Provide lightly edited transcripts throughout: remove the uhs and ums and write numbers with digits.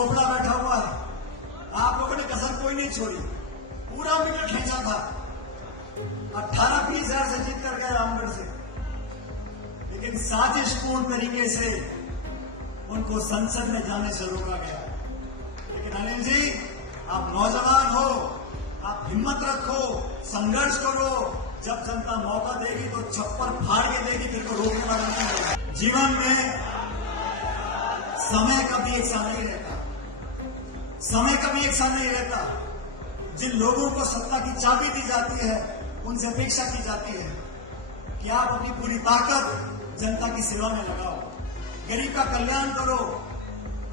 चोपड़ा बैठा हुआ है। आप लोगों ने कसर कोई नहीं छोड़ी, पूरा मीटर खींचा था। 18-20 हजार से जीत कर गए रामगढ़ से, लेकिन साजिशपूर्ण तरीके से उनको संसद में जाने से रोका गया। लेकिन अनिल जी, आप नौजवान हो, आप हिम्मत रखो, संघर्ष करो। जब जनता मौका देगी तो छप्पर फाड़ के देगी, फिर को रोकने वाला नहीं होगा। जीवन में समय कभी एक साथ नहीं रहता, समय कभी एक साथ नहीं रहता। जिन लोगों को सत्ता की चाबी दी जाती है, उनसे अपेक्षा की जाती है कि आप अपनी पूरी ताकत जनता की सेवा में लगाओ, गरीब का कल्याण करो।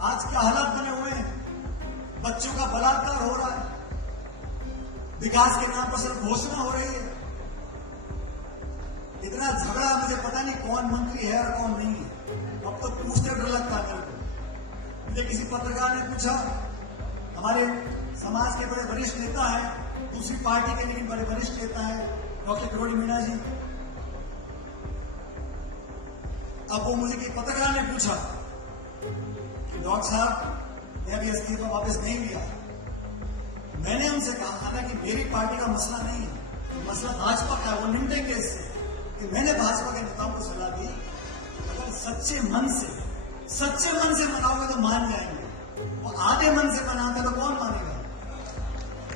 आज क्या हालात बने हुए हैं, बच्चों का बलात्कार हो रहा है, विकास के नाम पर सिर्फ घोषणा हो रही है। इतना झगड़ा, मुझे पता नहीं कौन मंत्री है और कौन नहीं है। अब तो पूछते डर लगता है मेरे को। मुझे किसी पत्रकार ने पूछा, हमारे समाज के बड़े वरिष्ठ नेता हैं, दूसरी पार्टी के लेकिन बड़े वरिष्ठ नेता हैं, डॉक्टर किरोड़ी मीणा जी। अब वो मुझे एक पत्रकार ने पूछा कि डॉक्टर साहब मैं अभी इस्तीफा वापस नहीं लिया। मैंने उनसे कहा था ना कि मेरी पार्टी का मसला नहीं है, मसला भाजपा का है। वो निपटेंगे इससे। कि मैंने भाजपा के नेताओं को सलाह दी, अगर सच्चे मन से मनाओगे तो मान जाएंगे, वो आधे मन से मनाते तो कौन मानेगा?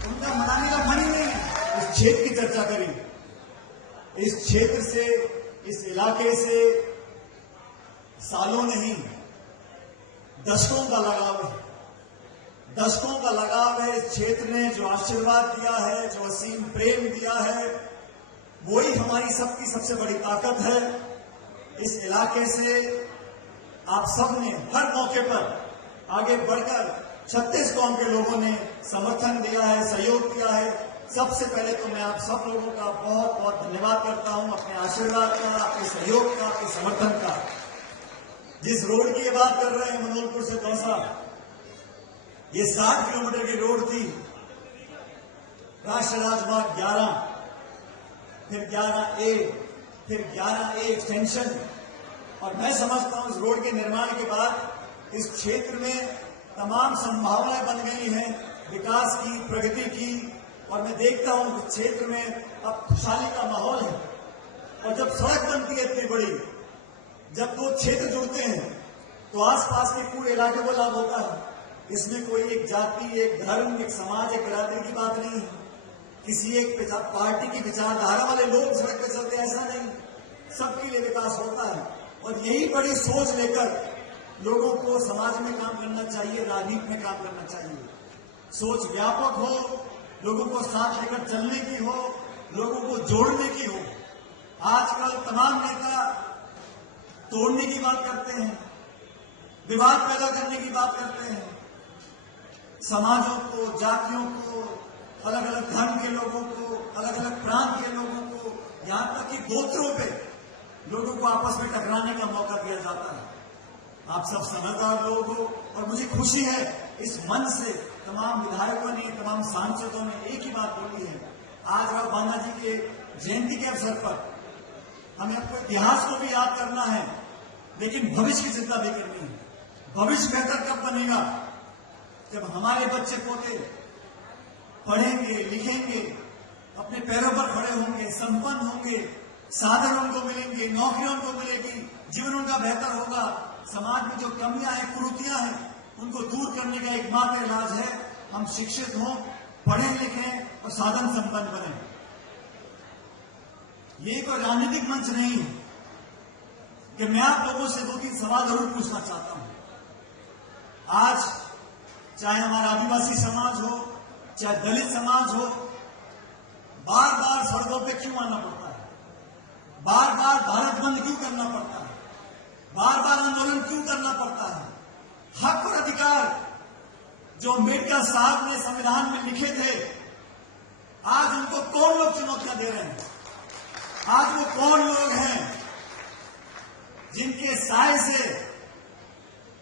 उनका मनाने का मन ही नहीं है। इस क्षेत्र की चर्चा करी, इस क्षेत्र से, इस इलाके से सालों नहीं दशकों का लगाव है, दशकों का लगाव है। इस क्षेत्र ने जो आशीर्वाद दिया है, जो असीम प्रेम दिया है, वही हमारी सबकी सबसे बड़ी ताकत है। इस इलाके से आप सब ने हर मौके पर आगे बढ़कर 36 कौम के लोगों ने समर्थन दिया है, सहयोग दिया है। सबसे पहले तो मैं आप सब लोगों का बहुत बहुत धन्यवाद करता हूं, अपने आशीर्वाद का, अपने सहयोग का, अपने समर्थन का। जिस रोड की बात कर रहे हैं, मनोहरपुर से दौसा, ये 60 किलोमीटर की रोड थी। राष्ट्रीय राजमार्ग 11, फिर 11A, फिर 11A एक्सटेंशन। और मैं समझता हूं इस रोड के निर्माण के बाद इस क्षेत्र में तमाम संभावनाएं बन गई हैं विकास की, प्रगति की। और मैं देखता हूं कि क्षेत्र में अब खुशहाली का माहौल है। और जब सड़क बनती है इतनी बड़ी, जब दो क्षेत्र जुड़ते हैं तो आसपास के पूरे इलाके को लाभ होता है। इसमें कोई एक जाति, एक धर्म, एक समाज, एक बिरादरी की बात नहीं है। किसी एक पार्टी की विचारधारा वाले लोग सड़क पर चलते, ऐसा नहीं। सबके लिए विकास होता है। और यही बड़ी सोच लेकर लोगों को समाज में काम करना चाहिए, राजनीति में काम करना चाहिए। सोच व्यापक हो, लोगों को साथ लेकर चलने की हो, लोगों को जोड़ने की हो। आजकल तमाम नेता तोड़ने की बात करते हैं, विवाद पैदा करने की बात करते हैं। समाजों को, जातियों को, अलग अलग धर्म के लोगों को, अलग अलग प्रांत के लोगों को, यहां तक कि गोत्रों पे लोगों को आपस में टकराने का मौका दिया जाता है। आप सब समझदार लोग हो और मुझे खुशी है इस मन से तमाम विधायकों ने, तमाम सांसदों ने एक ही बात बोली है। आज राव बान्ना जी के जयंती के अवसर पर हमें अपने इतिहास को भी याद करना है, लेकिन भविष्य की चिंता भी करनी है। भविष्य बेहतर कब बनेगा? जब हमारे बच्चे पोते पढ़ेंगे, लिखेंगे, अपने पैरों पर खड़े होंगे, संपन्न होंगे, साधन उनको मिलेंगे, नौकरियां उनको मिलेगी, जीवन उनका बेहतर होगा। समाज में जो कमियां हैं, कुरीतियां हैं, उनको दूर करने का एकमात्र इलाज है हम शिक्षित हों, पढ़ें लिखें और साधन संपन्न बने। ये कोई राजनीतिक मंच नहीं है कि मैं आप लोगों से 2-3 सवाल जरूर पूछना चाहता हूं। आज चाहे हमारा आदिवासी समाज हो, चाहे दलित समाज हो, बार बार सड़कों पे क्यों आना पड़ता है? बार बार भारत बंद क्यों करना पड़ता है? बार बार आंदोलन क्यों करना पड़ता है? हक और अधिकार जो अम्बेडकर साहब ने संविधान में लिखे थे, आज उनको कौन लोग चुनौतियां दे रहे हैं? आज वो कौन लोग हैं जिनके साए से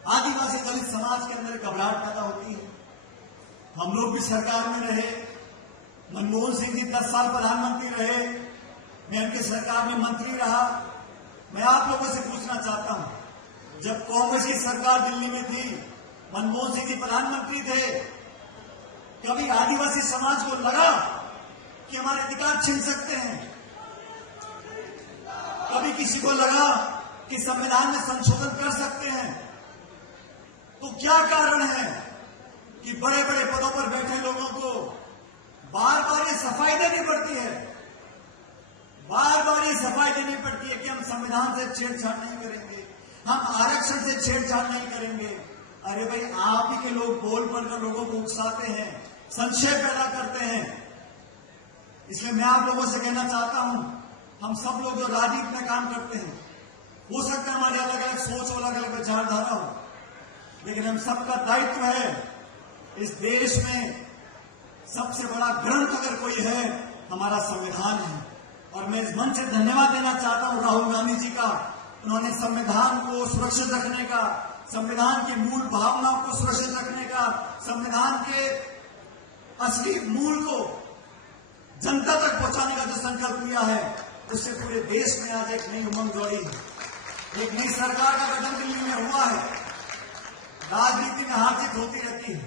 आदिवासी दलित समाज के अंदर घबराहट पैदा होती है? हम लोग भी सरकार में रहे, मनमोहन सिंह जी 10 साल प्रधानमंत्री रहे, मैं उनकी सरकार में मंत्री रहा। मैं आप लोगों से पूछना चाहता हूं, जब कांग्रेस की सरकार दिल्ली में थी मनमोहन सिंह जी प्रधानमंत्री थे, कभी आदिवासी समाज को लगा कि हमारे अधिकार छीन सकते हैं? कभी किसी को लगा कि संविधान में संशोधन कर सकते हैं? तो क्या कारण है कि बड़े बड़े पदों पर बैठे लोगों को बार बार ये सफाई देनी पड़ती है, बार बार ये सफाई देनी पड़ती है कि हम संविधान से छेड़छाड़ नहीं करेंगे, हम आरक्षण से छेड़छाड़ नहीं करेंगे? अरे भाई, आप ही के लोग बोल पड़कर लोगों को उकसाते हैं, संशय पैदा करते हैं। इसलिए मैं आप लोगों से कहना चाहता हूं, हम सब लोग जो राजनीति में काम करते हैं, हो सकता है हमारे अलग अलग सोच और अलग अलग विचारधारा हो, लेकिन हम सबका दायित्व है, इस देश में सबसे बड़ा ग्रंथ अगर कोई है, हमारा संविधान है। और मैं इस मंच से धन्यवाद देना चाहता हूं राहुल गांधी जी का। उन्होंने संविधान को सुरक्षित रखने का, संविधान की मूल भावनाओं को सुरक्षित रखने का, संविधान के असली मूल को जनता तक पहुंचाने का जो संकल्प लिया है, उससे पूरे देश में आज एक नई उमंग दौड़ी है। एक नई सरकार का गठन दिल्ली में हुआ है। राजनीति में हार जीत होती रहती है,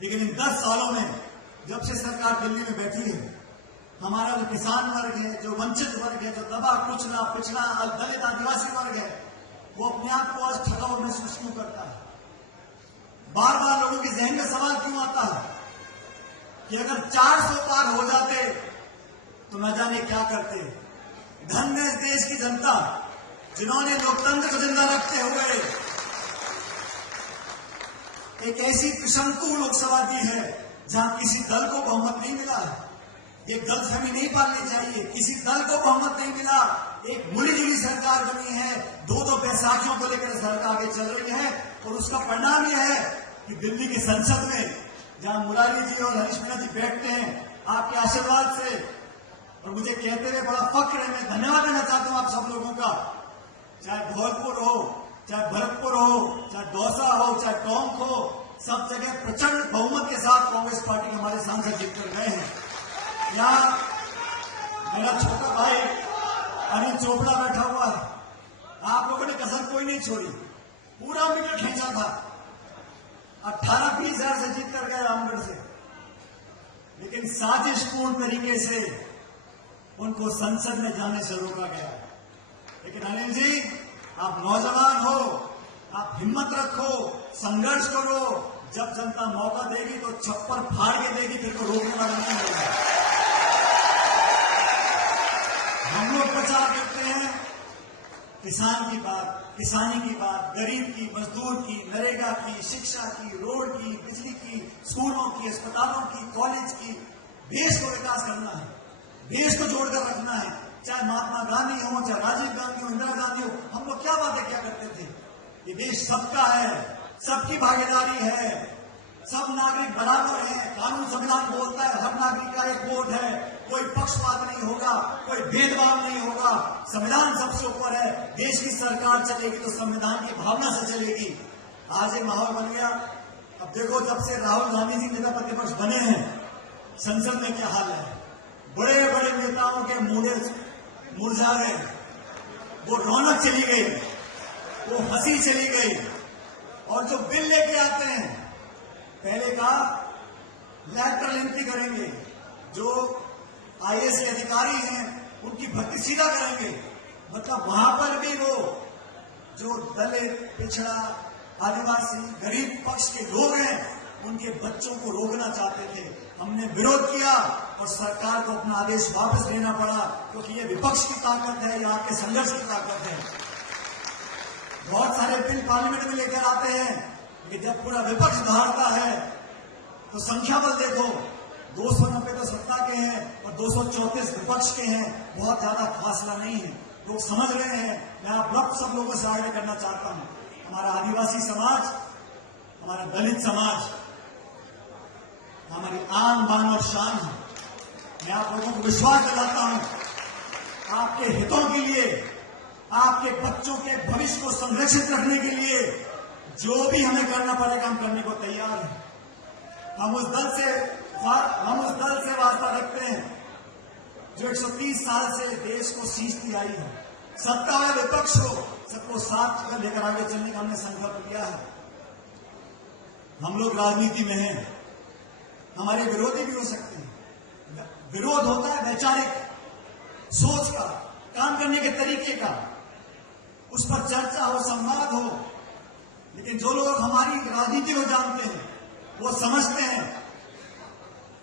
लेकिन इन 10 सालों में जब से सरकार दिल्ली में बैठी है, हमारा जो किसान वर्ग है, जो वंचित वर्ग है, जो दबा कुचला पिछड़ा दलित आदिवासी वर्ग है, वो अपने आप को आज ठगा और महसूस क्यों करता है? बार बार लोगों के जहन में सवाल क्यों आता है कि अगर 400 पार हो जाते तो न जाने क्या करते? धन्य इस देश की जनता जिन्होंने लोकतंत्र को जिंदा रखते हुए एक ऐसी त्रिशंकु लोकसभा दी है जहां किसी दल को बहुमत नहीं मिला है। ये गलतफहमी नहीं पालनी चाहिए, किसी दल को बहुमत नहीं मिला। एक मिलीजुली सरकार बनी है, 2-2 बैसाखियों को लेकर सरकार आगे चल रही है, और उसका परिणाम यह है कि दिल्ली की संसद में जहां मुरारी जी और हरीश मीणा जी बैठते हैं, आपके आशीर्वाद से, और मुझे कहते हुए बड़ा फक्र है, मैं धन्यवाद देना चाहता हूं आप सब लोगों का। चाहे धौलपुर हो, चाहे भरतपुर हो, चाहे दौसा हो, चाहे टोंक हो, सब जगह प्रचंड बहुमत के साथ कांग्रेस पार्टी के हमारे सांसद जीतकर गए हैं। यहां मेरा छोटा भाई अनिल चोपड़ा बैठा हुआ है। आप लोगों ने कसर कोई नहीं छोड़ी, पूरा मीटर खींचा था। 18-20 हजार से जीत कर गए रामगढ़ से, लेकिन साजिशपूर्ण तरीके से उनको संसद में जाने से रोका गया। लेकिन अनिल जी, आप नौजवान हो, आप हिम्मत रखो, संघर्ष करो। जब जनता मौका देगी तो छप्पर फाड़ के देगी, फिर को रोकने वाला नहीं होगा। हम लोग प्रचार करते हैं किसान की बात, किसानी की बात, गरीब की, मजदूर की, नरेगा की, शिक्षा की, रोड की, बिजली की, स्कूलों की, अस्पतालों की, कॉलेज की। देश को विकास करना है, देश को जोड़कर रखना है। चाहे महात्मा गांधी हो, चाहे राजीव गांधी हो, इंदिरा गांधी हो, हम लोग क्या बातें क्या करते थे? ये देश सबका है, सबकी भागीदारी है, सब नागरिक बराबर है। कानून संविधान बोलता है हर नागरिक का एक वोट है, कोई पक्षपात नहीं होगा, कोई भेदभाव नहीं होगा, संविधान सबसे ऊपर है। देश की सरकार चलेगी तो संविधान की भावना से चलेगी। आज ये माहौल बन गया। अब देखो, जब से राहुल गांधी जी नेता प्रतिपक्ष बने हैं, संसद में क्या हाल है? बड़े बड़े नेताओं के मूडे मुरझा गए, वो रौनक चली गई, वो हंसी चली गई। और जो बिल लेके आते हैं, पहले कहा लैटरल एंट्री करेंगे, जो आईएएस के अधिकारी हैं उनकी भर्ती सीधा करेंगे। मतलब वहां पर भी वो जो दलित, पिछड़ा, आदिवासी, गरीब पक्ष के लोग हैं, उनके बच्चों को रोकना चाहते थे। हमने विरोध किया और सरकार को अपना आदेश वापस लेना पड़ा, क्योंकि ये विपक्ष की ताकत है, ये आपके संघर्ष की ताकत है। बहुत सारे बिल पार्लियामेंट में लेकर आते हैं कि जब पूरा विपक्ष दहाड़ता है तो संख्या बल देखो, 290 तो सत्ता के हैं और 234 विपक्ष के हैं। बहुत ज्यादा फासला नहीं है, लोग समझ रहे हैं। मैं आप सब लोगों से आग्रह करना चाहता हूं, हमारा आदिवासी समाज, हमारा दलित समाज हमारी आन बान और शान है। मैं आप लोगों को विश्वास दिलाता हूं, आपके हितों के लिए, आपके बच्चों के भविष्य को संरक्षित रखने के लिए जो भी हमें करना पड़ेगा, हम करने को तैयार हैं। हम उस दल से वास्ता रखते हैं जो 130 साल से देश को सींचती आई है। सत्ता हो या विपक्ष हो, सबको साथ लेकर आगे चलने का हमने संकल्प लिया है। हम लोग राजनीति में हैं, हमारे विरोधी भी हो सकते हैं। विरोध होता है वैचारिक सोच का, काम करने के तरीके का, उस पर चर्चा हो, संवाद हो। लेकिन जो लोग हमारी राजनीति को जानते हैं वो समझते हैं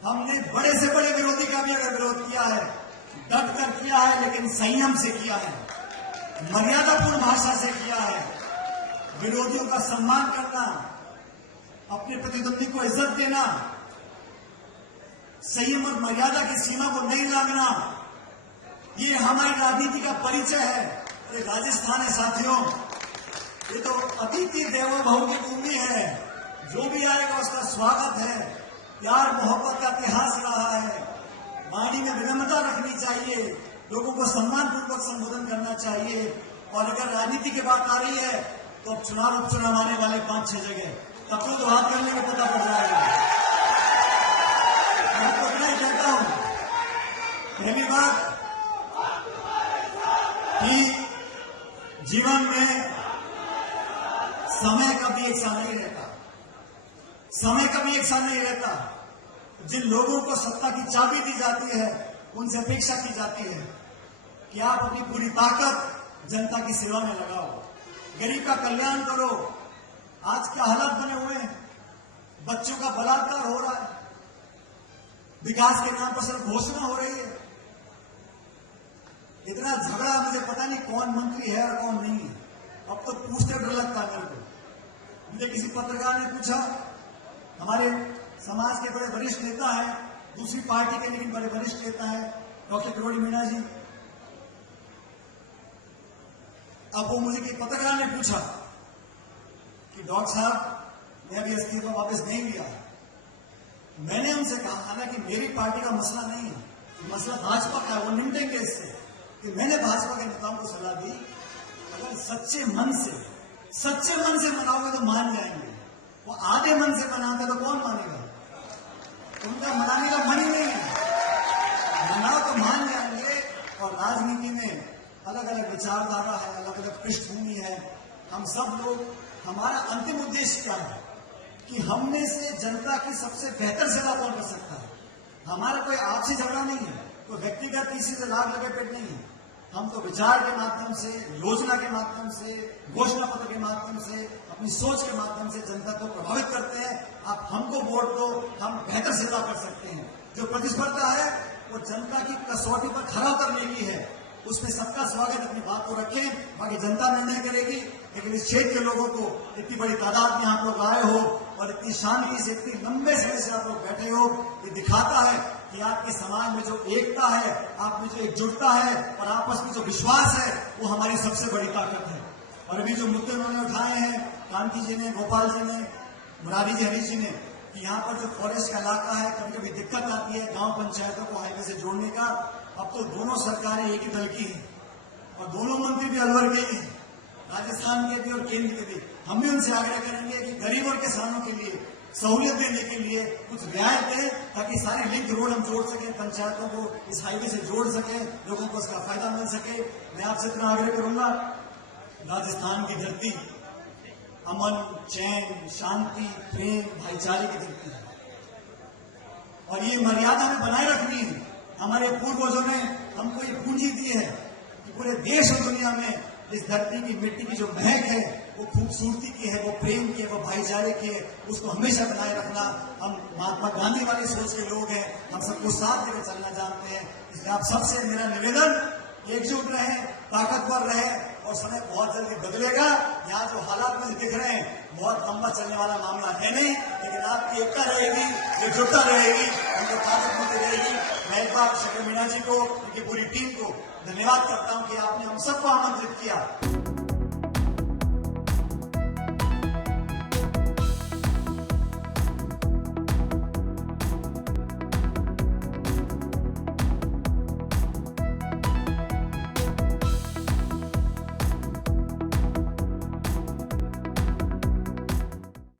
हमने बड़े से बड़े विरोधी का भी अगर विरोध किया है, डट कर किया है, लेकिन संयम से किया है, मर्यादापूर्ण भाषा से किया है। विरोधियों का सम्मान करना, अपने प्रतिद्वंदी को इज्जत देना, संयम और मर्यादा की सीमा को नहीं लांघना, ये हमारी राजनीति का परिचय है। ये राजस्थान है साथियों, ये तो अतिथि देवो भव की भूमि है। जो भी आएगा उसका स्वागत है। प्यार मोहब्बत का इतिहास रहा है। वाणी में विनम्रता रखनी चाहिए, लोगों को सम्मानपूर्वक संबोधन करना चाहिए। और अगर राजनीति की बात आ रही है तो अब चुनाव उपचुनाव आने वाले 5-6 जगह, तब तो बात करने में पता पड़ जाएगा। मैं तो इतना ही कहता हूं, पहली बात कि जीवन में समय कभी एक सा नहीं रहता, समय कभी एक सा नहीं रहता। जिन लोगों को सत्ता की चाबी दी जाती है उनसे अपेक्षा की जाती है कि आप अपनी पूरी ताकत जनता की सेवा में लगाओ, गरीब का कल्याण करो। आज क्या हालात बने हुए हैं, बच्चों का बलात्कार हो रहा है, विकास के नाम पर सिर्फ घोषणा हो रही है। इतना झगड़ा, मुझे पता नहीं कौन मंत्री है और कौन नहीं है। अब तो पूछते डर लगता है मेरे को। मुझे किसी पत्रकार ने पूछा, हमारे समाज के बड़े वरिष्ठ नेता है, दूसरी पार्टी के लेकिन बड़े वरिष्ठ नेता है, डॉक्टर किरोड़ी मीणा जी। अब वो मुझे एक पत्रकार ने पूछा कि डॉक्टर साहब मैं अभी इस्तीफा वापस नहीं लिया। मैंने उनसे कहा, हालांकि मेरी पार्टी का मसला नहीं है, मसला भाजपा का है, वो निपटेंगे इससे। कि मैंने भाजपा के नेताओं को सलाह दी, अगर सच्चे मन से मनाओगे तो मान जाएंगे। वो आधे मन से मनाते तो कौन मानेगा? उनका मनाने का मन ही नहीं है। मनाओ तो मान जाएंगे। और राजनीति में अलग अलग विचारधारा है, अलग अलग पृष्ठभूमि है। हम सब लोग, हमारा अंतिम उद्देश्य क्या है कि हमने से जनता की सबसे बेहतर सेवा कौन कर सकता है। हमारा कोई आपसी झगड़ा नहीं है, कोई व्यक्तिगत किसी से लाग लगे पेट नहीं है। हम तो विचार के माध्यम से, योजना के माध्यम से, घोषणा पत्र के माध्यम से, अपनी सोच के माध्यम से जनता को प्रभावित करते हैं। आप हमको वोट दो, हम बेहतर सेवा कर सकते हैं। जो प्रतिस्पर्धा है वो जनता की कसौटी पर खरा उतरने की है। उसमें सबका स्वागत, अपनी बात को रखें, बाकी जनता निर्णय करेगी। लेकिन इस क्षेत्र के लोगों को इतनी बड़ी तादाद में आप लोग आए हो और इतनी शांति से, इतनी लंबे समय से आप लोग बैठे हो, ये दिखाता है कि आपके समाज में जो एकता है, आप में जो एकजुटता है और आपस में जो विश्वास है, वो हमारी सबसे बड़ी ताकत है। और अभी जो मुद्दे उन्होंने उठाए हैं, कांति जी ने, गोपाल जी ने, मुरारी जी, हरीश जी ने, कि यहाँ पर जो फॉरेस्ट का इलाका है, कभी कभी दिक्कत आती है गांव पंचायतों को हाईवे से जोड़ने का। अब तो दोनों सरकारें एक ही दल की हैं और दोनों मंत्री भी अलवर के ही हैं, राजस्थान के भी और केंद्र के भी। हम भी उनसे आग्रह करेंगे कि गरीब और किसानों के लिए सहूलियत देने के लिए कुछ रियायत दें, ताकि सारी लिंक रोड हम जोड़ सकें, पंचायतों को इस हाईवे से जोड़ सकें, लोगों को उसका फायदा मिल सके। मैं आपसे इतना आग्रह करूंगा, राजस्थान की धरती अमन, चैन, शांति, प्रेम, भाईचारे की धरती है और ये मर्यादा हमें बनाए रखनी है। हमारे पूर्वजों ने हमको ये पूंजी दी है कि पूरे देश और दुनिया में इस धरती की मिट्टी की जो महक है वो खूबसूरती की है, वो प्रेम की है, वो भाईचारे की है। उसको हमेशा बनाए रखना। हम महात्मा गांधी वाली सोच के लोग हैं, हम सबको साथ लेकर चलना जानते हैं। इसलिए आप सबसे मेरा निवेदन, एकजुट रहे, ताकतवर रहे। और समय बहुत जल्दी बदलेगा। यहाँ जो हालात मुझे दिख रहे हैं, बहुत लंबा चलने वाला मामला है नहीं, लेकिन आपकी एकता रहेगी, एकजुटता रहेगी, उनको ताकत मिलती रहेगी। मैं एक बार शक्कर मीणा जी को, उनकी पूरी टीम को धन्यवाद करता हूँ कि आपने हम सबको आमंत्रित किया।